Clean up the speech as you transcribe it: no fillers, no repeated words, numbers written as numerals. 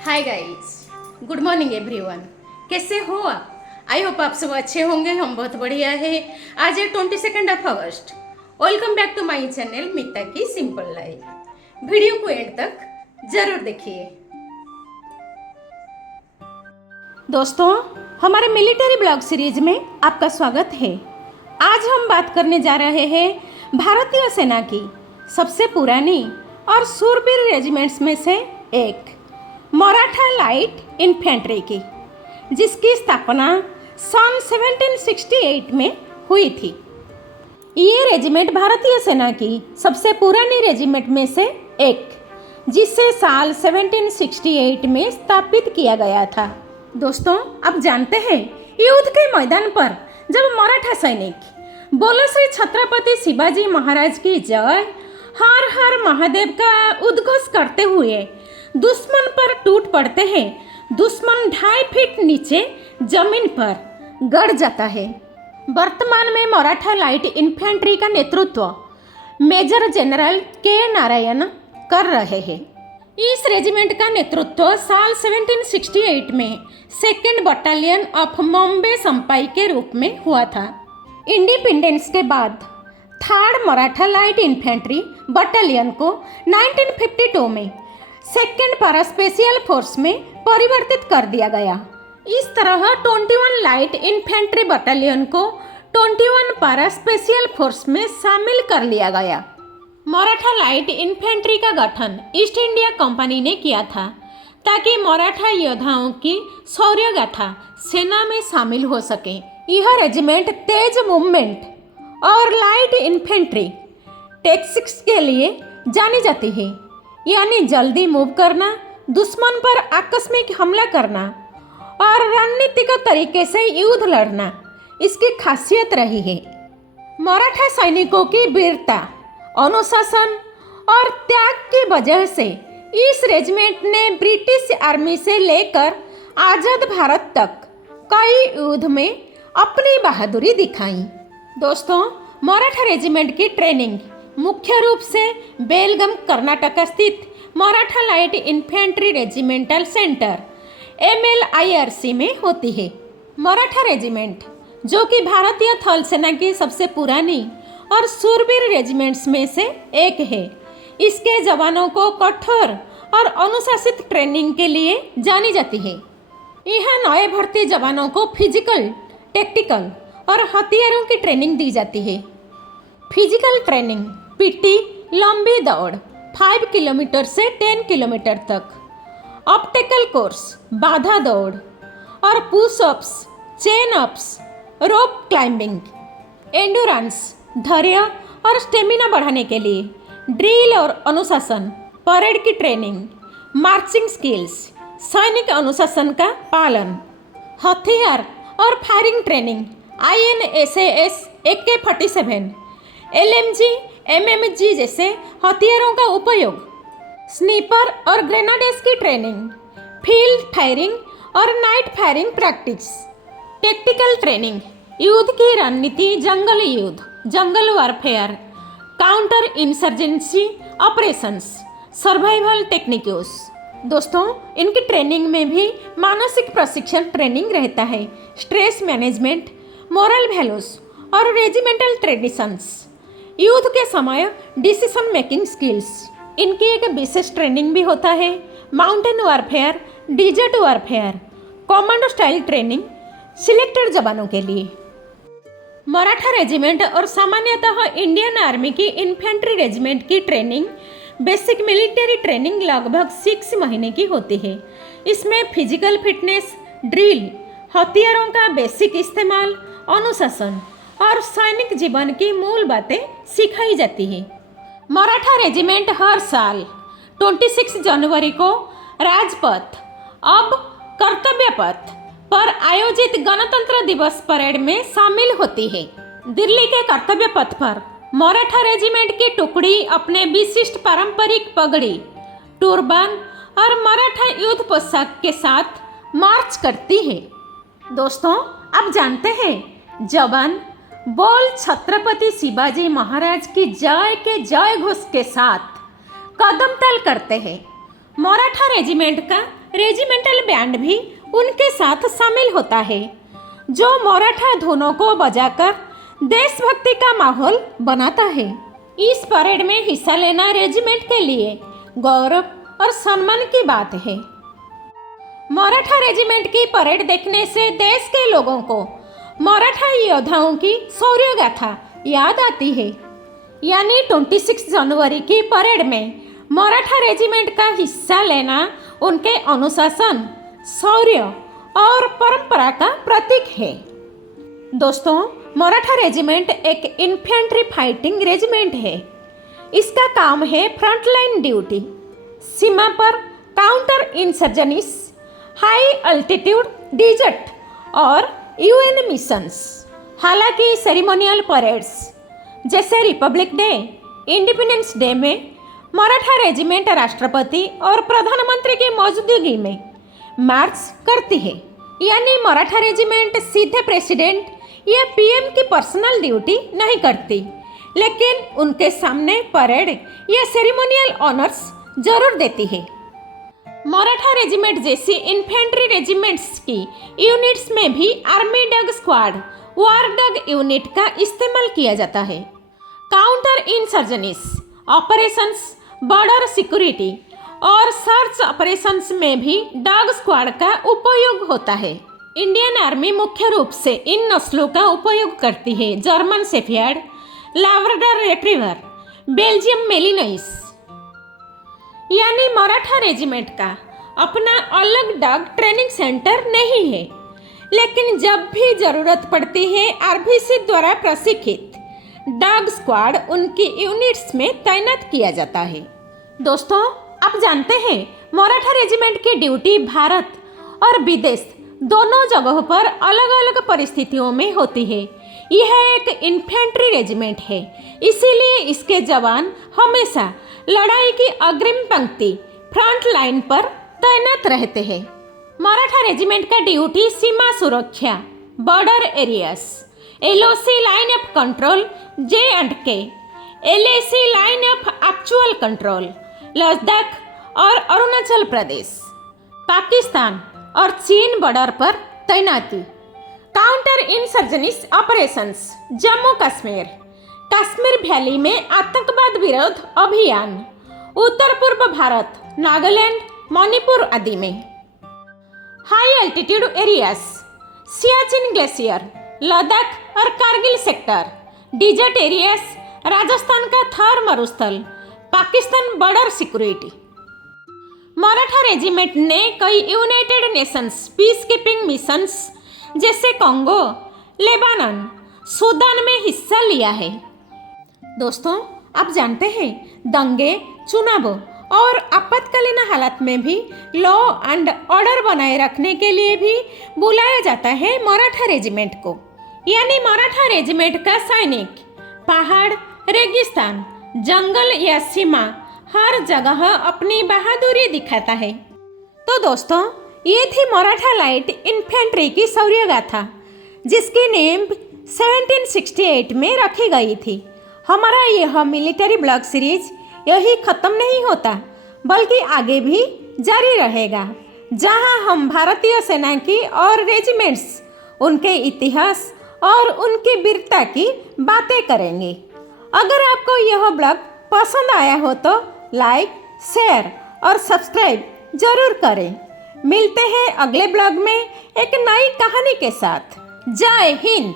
Hi guys, good morning everyone. कैसे हो आप? आई होप आप सब अच्छे होंगे। हम बहुत बढ़िया है। आज है 22 अगस्त। Welcome back to my channel Meeta की सिंपल लाइफ। वीडियो को एंड तक जरूर देखिए। दोस्तों, हमारे मिलिट्री ब्लॉग सीरीज में आपका स्वागत है। आज हम बात करने जा रहे हैं भारतीय सेना की सबसे पुरानी और शूरवीर रेजिमेंट्स में से एक मराठा लाइट इन्फेंट्री की, जिसकी स्थापना सन 1768 में हुई थी। ये रेजिमेंट भारतीय सेना की सबसे पुरानी रेजिमेंट में से एक, जिसे साल 1768 में स्थापित किया गया था। दोस्तों, आप जानते हैं, युद्ध के मैदान पर जब मराठा सैनिक बोलो श्री छत्रपति शिवाजी महाराज की जय, हर हर महादेव का उद्घोष करते हुए दुश्मन पर टूट पड़ते हैं, दुश्मन 2.5 फीट नीचे जमीन पर गड़ जाता है। वर्तमान में मराठा लाइट इन्फेंट्री का नेतृत्व मेजर जनरल के नारायण कर रहे हैं। इस रेजिमेंट का नेतृत्व साल 1768 में 2nd बटालियन ऑफ बॉम्बे संपाई के रूप में हुआ था। इंडिपेंडेंस के बाद 3rd Maratha light infantry battalion को 1952 में 2nd पारा स्पेशल फोर्स में परिवर्तित कर दिया गया। इस तरह 21 लाइट इन्फेंट्री बटालियन को 21 पारा स्पेशल फोर्स में शामिल कर लिया गया। मराठा लाइट इन्फेंट्री का गठन ईस्ट इंडिया कंपनी ने किया था, ताकि मराठा योद्धाओं की शौर्य गाथा सेना में शामिल हो सके। यह रेजिमेंट तेज मूवमेंट और लाइट इन्फेंट्री टैक्टिक्स के लिए जानी जाती है, यानी जल्दी मूव करना, दुश्मन पर आकस्मिक हमला करना और रणनीतिक तरीके से युद्ध लड़ना इसकी खासियत रही है। मराठा सैनिकों की वीरता, अनुशासन और त्याग की वजह से इस रेजिमेंट ने ब्रिटिश आर्मी से लेकर आज़ाद भारत तक कई युद्ध में अपनी बहादुरी दिखाई। दोस्तों, मराठा रेजिमेंट की ट्रेनिंग मुख्य रूप से बेलगम कर्नाटक स्थित Maratha light infantry regimental centre MLIRC में होती है। मराठा रेजिमेंट, जो कि भारतीय थल सेना की सबसे पुरानी और शूरवीर रेजिमेंट्स में से एक है, इसके जवानों को कठोर और अनुशासित ट्रेनिंग के लिए जानी जाती है। यहाँ नए भर्ती जवानों को फिजिकल, टेक्टिकल और हथियारों की ट्रेनिंग दी जाती है। फिजिकल ट्रेनिंग PT, लंबी दौड़ 5 किलोमीटर से 10 किलोमीटर तक, ऑब्स्टेकल कोर्स बाधा दौड़ और pushups, chain ups, rope climbing, endurance धैर्य और स्टेमिना बढ़ाने के लिए, ड्रिल और अनुशासन, परेड की ट्रेनिंग, मार्चिंग स्किल्स, सैनिक अनुशासन का पालन, हथियार और firing training, INSAS AK-47, LMG, MMG जैसे हथियारों का उपयोग, स्नीपर और ग्रेनेड्स की ट्रेनिंग, फील्ड फायरिंग और night firing practice, tactical training, युद्ध की रणनीति, जंगल युद्ध, जंगल warfare, counter insurgency operations, survival techniques. दोस्तों, इनकी ट्रेनिंग में भी मानसिक प्रशिक्षण ट्रेनिंग रहता है, स्ट्रेस मैनेजमेंट, मोरल वैल्यूज और रेजिमेंटल ट्रेडिशंस, युद्ध के समय डिसीजन मेकिंग स्किल्स। इनकी एक विशेष ट्रेनिंग भी होता है, mountain warfare, desert warfare, commando style training selected जवानों के लिए। मराठा रेजिमेंट और सामान्यतः इंडियन आर्मी की इन्फेंट्री रेजिमेंट की ट्रेनिंग, बेसिक मिलिट्री ट्रेनिंग लगभग 6 महीने की होती है। इसमें फिजिकल फिटनेस, ड्रिल, हथियारों का बेसिक इस्तेमाल, अनुशासन और सैनिक जीवन की मूल बातें सिखाई जाती है। मराठा रेजिमेंट हर साल 26 जनवरी को राजपथ, अब कर्तव्य पथ पर आयोजित गणतंत्र दिवस परेड में शामिल होती है। दिल्ली के कर्तव्य पथ पर मराठा रेजिमेंट की टुकड़ी अपने विशिष्ट पारंपरिक पगड़ी, टुर्बान और मराठा युद्ध पोशाक के साथ मार्च करती है। दोस्तों, आप जानते हैं, जवान बोल छत्रपति शिवाजी महाराज की जय के जय घोष के साथ कदम ताल करते हैं। मराठा रेजिमेंट का रेजिमेंटल बैंड भी उनके साथ शामिल होता है, जो मराठा धुनों को बजाकर देशभक्ति का माहौल बनाता है। इस परेड में हिस्सा लेना रेजिमेंट के लिए गौरव और सम्मान की बात है। मराठा रेजिमेंट की परेड देखने से देश के लोगों को मराठा योद्धाओं की शौर्य गाथा याद आती है। यानी 26 जनवरी की परेड में मराठा रेजिमेंट का हिस्सा लेना उनके अनुशासन, शौर्य और परंपरा का प्रतीक है। दोस्तों, मराठा रेजिमेंट एक इन्फेंट्री फाइटिंग रेजिमेंट है। इसका काम है फ्रंटलाइन ड्यूटी, सीमा पर काउंटर इंसर्जनीस, हाई अल्टीट्यूड डिजर्ट और यूएन मिशंस। हालांकि सेरेमोनियल परेड्स जैसे रिपब्लिक डे, इंडिपेंडेंस डे में मराठा रेजिमेंट राष्ट्रपति और प्रधानमंत्री की मौजूदगी में मार्च करती है। यानी मराठा रेजिमेंट सीधे प्रेसिडेंट या पीएम की पर्सनल ड्यूटी नहीं करती, लेकिन उनके सामने परेड या सेरेमोनियल ऑनर्स जरूर देती है। मराठा रेजिमेंट जैसी इन्फेंट्री रेजिमेंट्स की यूनिट्स में भी आर्मी डग स्क्वाड, वार डग यूनिट का इस्तेमाल किया जाता है। Counter insurgency operations, border security और सर्च ऑपरेशंस में भी डॉग स्क्वाड का उपयोग होता है। इंडियन आर्मी मुख्य रूप से इन नस्लों का उपयोग करती है: German shepherd, Labrador retriever, Belgium Malinois. यानी मराठा रेजिमेंट का अपना अलग डॉग ट्रेनिंग सेंटर नहीं है, लेकिन जब भी जरूरत पड़ती है आरबीसी द्वारा प्रशिक्षित डॉग स्क्वाड उनकी यूनिट्स में तैनात किया जाता है। दोस्तों, आप जानते हैं मराठा रेजिमेंट की ड्यूटी भारत और विदेश दोनों जगहों पर अलग अलग परिस्थितियों में होती है। यह एक इन्फेंट्री रेजिमेंट है, इसीलिए इसके जवान हमेशा लड़ाई की अग्रिम पंक्ति फ्रंट लाइन पर तैनात रहते हैं। मराठा रेजिमेंट का ड्यूटी सीमा सुरक्षा, border areas, LOC line of control J&K, LAC line of actual control, Ladakh और अरुणाचल प्रदेश, पाकिस्तान और चीन बॉर्डर पर तैनाती, counter insurgency operations, Jammu Kashmir, Kashmir valley में आतंकवाद विरोध अभियान, उत्तर पूर्व भारत, नागालैंड, मणिपुर आदि में, high altitude areas, Siachen glacier, Ladakh और Kargil sector, desert areas, Rajasthan का थार मरुस्थल, Pakistan border security. Maratha regiment ने कई United Nations peace keeping missions जैसे कांगो, लेबानन, सूडान में हिस्सा लिया है। दोस्तों, आप जानते हैं दंगे, चुनाव और आपातकालीन हालात में भी लॉ एंड ऑर्डर बनाए रखने के लिए भी बुलाया जाता है मराठा रेजिमेंट को। यानी मराठा रेजिमेंट का सैनिक पहाड़, रेगिस्तान, जंगल या सीमा हर जगह अपनी बहादुरी दिखाता है। तो दोस्तों, ये थी मराठा लाइट इन्फेंट्री की शौर्य गाथा, जिसकी नेम 1768 में रखी गई थी। हमारा यह मिलिट्री ब्लॉग सीरीज यही खत्म नहीं होता, बल्कि आगे भी जारी रहेगा, जहां हम भारतीय सेना की और रेजिमेंट्स, उनके इतिहास और उनकी वीरता की बातें करेंगे। अगर आपको यह ब्लॉग पसंद आया हो तो लाइक, शेयर और सब्सक्राइब जरूर करें। मिलते हैं अगले ब्लॉग में एक नई कहानी के साथ। जय हिंद।